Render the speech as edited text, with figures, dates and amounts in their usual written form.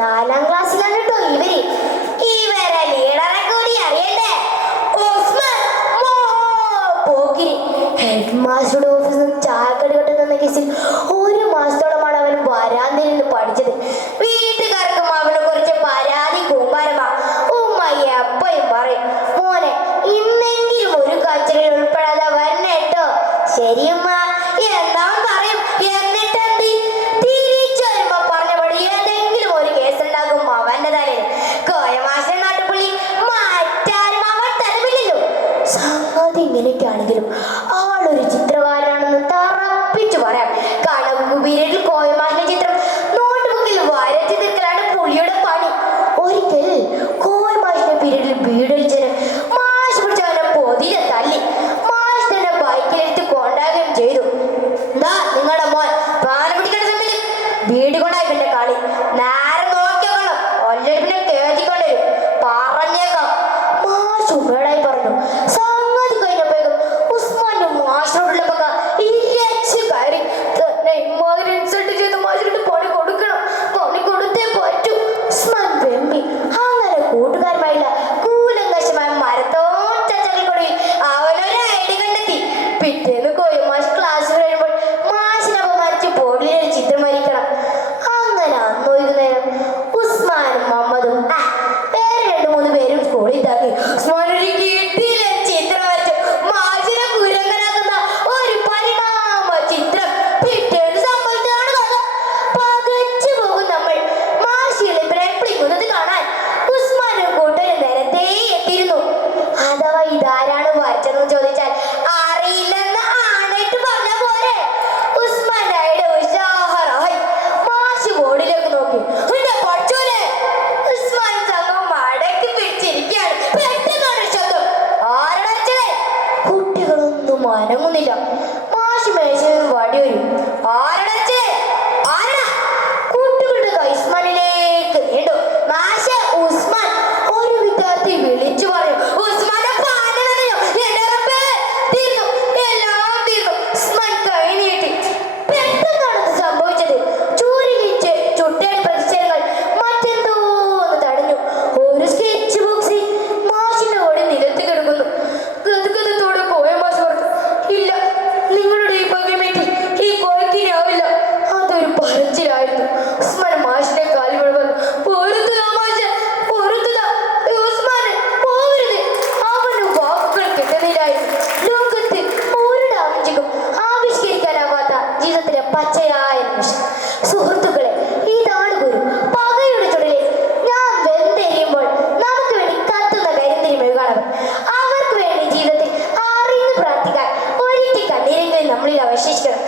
4ാം ക്ലാസ്സിലാണ് കേട്ടോ ഇവരെ ലീഡറെ കൂടി അറിയണ്ടേ. പോക്കിരി ഹെഡ് മാസ്റ്ററുടെ ഓഫീസിൽ നിന്ന് ചായക്കടി കിട്ടുന്ന കേസിൽ 1 മാസത്തോളമാണ് അവൻ വരാന്തയിൽ നിന്ന് പഠിച്ചത്. വീട്ടുകാർക്കും അവനെ കുറിച്ച് പരാതി കൂമ്പാരമാ. ഉമ്മ എപ്പോഴും പറയും, മോനെ ഇന്നെങ്കിലും ഒരു കച്ചറയിൽ ഉൾപ്പെടാതെ വരണേട്ടോ. ശരിയമ്മ എന്താ പറയും. എന്നിട്ടെന്ത് തിരിച്ചു വരുമ്പോ പറഞ്ഞപടി ഏതെങ്കിലും ഒരു കേസുണ്ടാകും അവന്റെ തലയിൽ. കോയമാശൻ നാട്ടുപുള്ളി മാറ്റാനും അവൻ തലമില്ലല്ലോ. സംഗതി ഇങ്ങനെയൊക്കെയാണെങ്കിലും ആളൊരു ചിത്രകാരനാണെന്ന് തറപ്പിച്ചു പറയാം. കണക്ക് പീരീഡിൽ കോയമാശന്റെ ചിത്രം നോട്ട്ബുക്കിൽ വരച്ചു തീർക്കലാണ് പുള്ളിയുടെ പണി. ഒരിക്കൽ കോയമാശന്റെ പീരീഡിൽ വീടൊലിച്ചതിന് മാഷ് പിടിച്ചവനെ പൊതിരെ തല്ലി. മാഷ് തന്നെ ബൈക്കിലെടുത്ത് കൊണ്ടാകുകയും ചെയ്തു. നിങ്ങളുടെ മോൻ പാനം പിടിക്കേണ്ട സമയത്ത് വീട് കൊണ്ടായിക്കണ്ട കളി നേരെ നോക്കിയോക്കണം. ഒല്ലൊരുപ്പിനെ കേട്ടിക്കൊണ്ടു പറഞ്ഞേക്കാം. മാഷ് ഉമ്മയോടായി പറഞ്ഞു. സംഗതി കഴിഞ്ഞപ്പോഴേക്കും ഉസ്മാന്റെ മാഷിനോടുള്ള പക ഇരച്ച് കയറി. തന്നെ ഇമ്മാതിരി ഇൻസൾട്ട് ചെയ്ത് മാഷിനോട് പണി കൊടുക്കണം, പണി കൊടുത്തേ പറ്റൂ. ഉസ്മാൻ വെമ്പി. അങ്ങനെ കൂട്ടുകാരുമായില്ല കൂലങ്കശമായ മരത്തോൺ ചച്ചകളിൽ അവനൊരു ഐഡി കണ്ടെത്തി. പിറ്റേന്ന് കോയമാഷ് ക്ലാസ് കഴിയുമ്പോൾ മാഷിനെ അപമാനിച്ച് ബോർഡിലൊരു ചിത്രം വരയ്ക്കണം. അങ്ങനെ അന്ന് വൈകുന്നേരം ഉസ്മാനും മുഹമ്മദും വേറെ 2-3 പേരും സ്കൂളിൽ ഇതാക്കി. ഉസ്മാൻ ഒരു കിട്ടിയില്ല ചിത്രം വരച്ചു. മാഷിനെ കുരങ്ങനാക്കുന്ന ഒരു പരിണാമ ചിത്രം. പിറ്റേന്ന് സംഭവിച്ചതാണ് കഥ. പകച്ചു പോകും നമ്മൾ. മാഷികളെ പ്രേപ്പിക്കുന്നത് കാണാൻ ഉസ്മാനും കൂട്ടരും നേരത്തെ എത്തിയിരുന്നു. അഥവാ ഇതാരാണ് വരച്ചതെന്ന് ചോദിച്ചാൽ അറിയില്ലെന്ന് ആണയിട്ട് പറഞ്ഞ പോരെ. ഉസ്മാന്റെ ഐഡിയ ഉഷാറായി. മാഷ് ബോർഡിലേക്ക് നോക്കി. പഠിച്ചോലെ ഉസ്മാൻ സംഘം മടക്കി പിടിച്ചിരിക്കുകയാണ്. പെട്ടെന്നാണ് ശബ്ദം. ആരടച്ചത്? കുട്ടികളൊന്നും അനങ്ങുന്നില്ല. മാഷ് മേശയിൽ നിന്ന് വടി വരും. ആരടച്ചത്? ആരടാ? കുട്ടികളുടെ കൈ ഉസ്മാനിലേക്ക് നീണ്ടു. മാഷ് ഉസ്മാൻ. ഒരു വിദ്യാർത്ഥി വിളിച്ചു പറഞ്ഞു. ഉസ്മാനെ പാനയോ എന്റെ റബ്ബേ. തീർന്നു, എല്ലാം തീർന്നു. ഉസ്മാൻ കൈ നീട്ടി. പെട്ടെന്നാണ് ഇത് സംഭവിച്ചത്. ചൂരിലിച്ച് ചുട്ടേടി പ്രതിഷേധങ്ങൾ മറ്റെന്തോ ഒന്ന് തടഞ്ഞു. ഒരു സ്കെച്ച് ബോക്സിൽ മാഷിന്റെ ഓടി നിലത്ത് കിടക്കുന്നു. ഗദ്ഗതത്തോടെ കോയ മാഷ് പറഞ്ഞു, ഇല്ല, നിങ്ങളുടെ ഈ പകമേറ്റി ഈ കോയക്കിനാവില്ല. അതൊരു പറച്ചിലായിരുന്നു. ഉസ്മാൻ മാഷിനെ കാലി മുഴുവൻ പൊറുത്തുതാ മാഷ്, പൊറുത്തുതാ. ഉസ്മാനെ പോവരുത്. അവന് വാക്കുകൾ കിട്ടുന്നില്ലായിരുന്നു. ലോകത്ത് ഒരു ആവശ്യം ആവിഷ്കരിക്കാനാവാത്ത ജീവിതത്തിലെ പച്ചയായ നിമിഷം. സുഹൃത്തുക്കളെ, ഇതാണ് ഗുരു. പകയുടെ ചുടലിൽ ഞാൻ വെന്തെരിയുമ്പോൾ നമുക്ക് വേണ്ടി കത്തുന്ന കരിന്തിരി മെഴുകാണവൻ. അവർക്ക് വേണ്ടി ജീവിതത്തിൽ അറിഞ്ഞു പ്രാർത്ഥിക്കാൻ ഒരിക്കൽ കണ്ണീരെങ്കിലും നമ്മളിൽ അവശേഷിക്കണം.